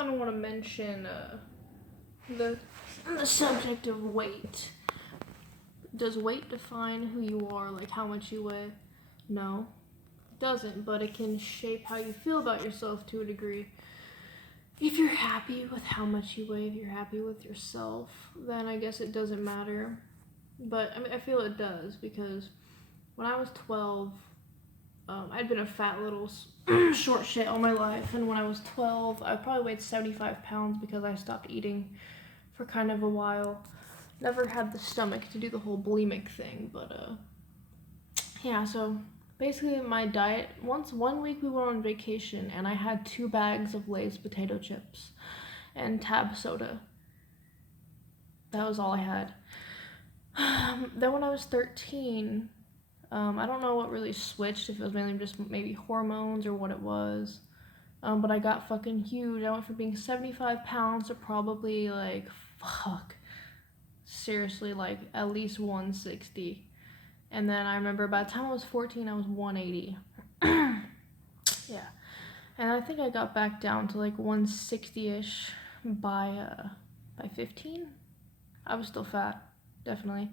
kind of want to mention the subject of weight. Does weight define who you are, like how much you weigh? No, it doesn't, but it can shape how you feel about yourself to a degree. If you're happy with how much you weigh, if you're happy with yourself, then I guess it doesn't matter. But I mean, I feel it does, because when I was 12, I'd been a fat little short shit all my life, and when I was 12, I probably weighed 75 pounds because I stopped eating for kind of a while. Never had the stomach to do the whole bulimic thing, but yeah, so basically my diet, one week we went on vacation and I had 2 bags of Lay's potato chips and Tab soda. That was all I had. Then when I was 13, I don't know what really switched, if it was mainly just maybe hormones or what it was, but I got fucking huge. I went from being 75 pounds to probably like, seriously, like at least 160. And then I remember by the time I was 14, I was 180. Yeah. And I think I got back down to like 160-ish by 15. I was still fat, definitely.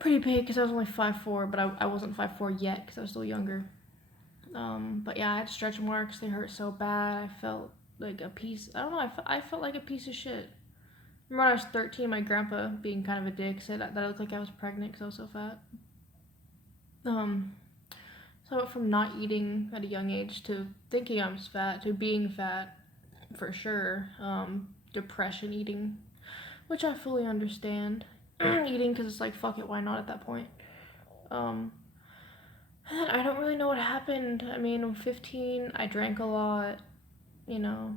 Pretty big because I was only 5'4", but I wasn't 5'4" yet because I was still younger. But yeah, I had stretch marks. They hurt so bad. I felt like a piece. I don't know. I felt like a piece of shit. Remember when I was 13, my grandpa, being kind of a dick, said that I looked like I was pregnant because I was so fat. So I went from not eating at a young age to thinking I was fat to being fat, for sure. Depression eating, which I fully understand. Eating because it's like, fuck it, why not at that point? And I don't really know what happened. I mean, I'm 15, I drank a lot, you know.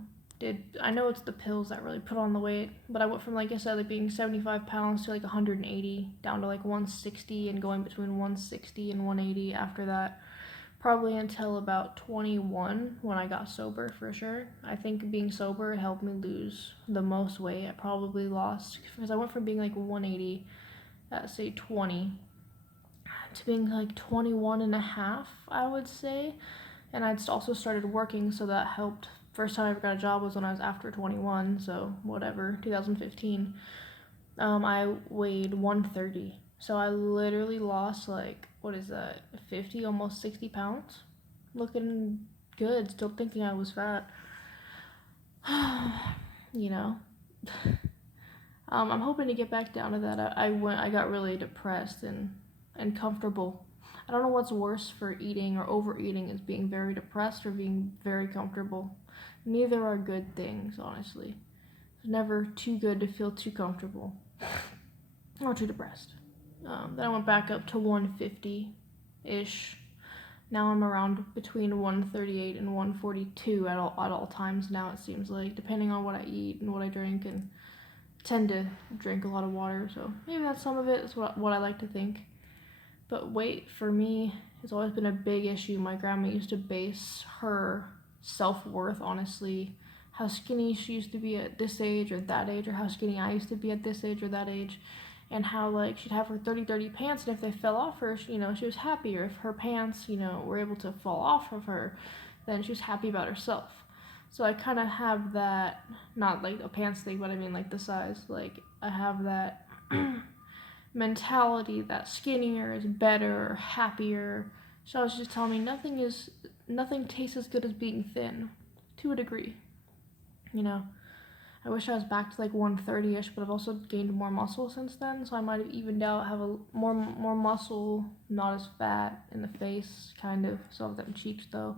I know it's the pills that really put on the weight, but I went from, like I said, like being 75 pounds to like 180, down to like 160, and going between 160 and 180 after that, probably until about 21 when I got sober, for sure. I think being sober helped me lose the most weight I probably lost, because I went from being like 180 at say 20 to being like 21 and a half, I would say. And I'd also started working, so that helped. First time I ever got a job was when I was after 21, so whatever, 2015. I weighed 130, so I literally lost like, what is that, 50, almost 60 pounds? Looking good, still thinking I was fat. You know. I'm hoping to get back down to that. I got really depressed and comfortable. I don't know what's worse for eating or overeating, is being very depressed or being very comfortable. Neither are good things, honestly. It's never too good to feel too comfortable or too depressed. Then I went back up to 150-ish. Now I'm around between 138 and 142 at all times now, it seems like, depending on what I eat and what I drink, and tend to drink a lot of water, so maybe that's some of it. That's what I like to think. But weight, for me, has always been a big issue. My grandma used to base her self-worth, honestly, how skinny she used to be at this age or that age, or how skinny I used to be at this age or that age, and how, like, she'd have her 30-30 pants, and if they fell off her, you know, she was happier. If her pants, you know, were able to fall off of her, then she was happy about herself. So I kind of have that, not like a pants thing, but I mean like the size. Like, I have that mentality that skinnier is better or happier. So I was just telling me nothing tastes as good as being thin, to a degree. You know, I wish I was back to like 130-ish, but I've also gained more muscle since then, so I might have evened out, have a more muscle, not as fat in the face, kind of. Still have them cheeks though.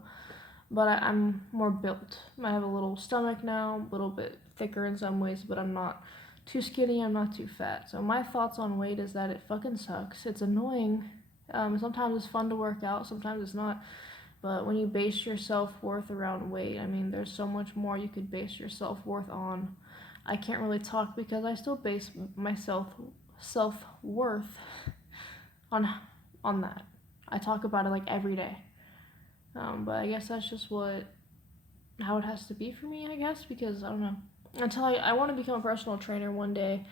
But I'm more built. I have a little stomach now, a little bit thicker in some ways, but I'm not too skinny, I'm not too fat. So my thoughts on weight is that it fucking sucks. It's annoying. Sometimes it's fun to work out, sometimes it's not. But when you base your self-worth around weight, I mean, there's so much more you could base your self-worth on. I can't really talk because I still base my self-worth on that. I talk about it like every day. But I guess that's just how it has to be for me, I guess, because I don't know. Until I want to become a personal trainer one day,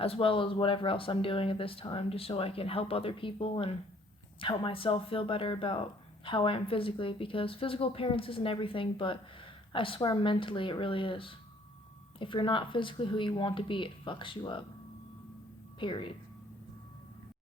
as well as whatever else I'm doing at this time, just so I can help other people and help myself feel better about how I am physically, because physical appearance isn't everything, but I swear mentally it really is. If you're not physically who you want to be, it fucks you up. Period.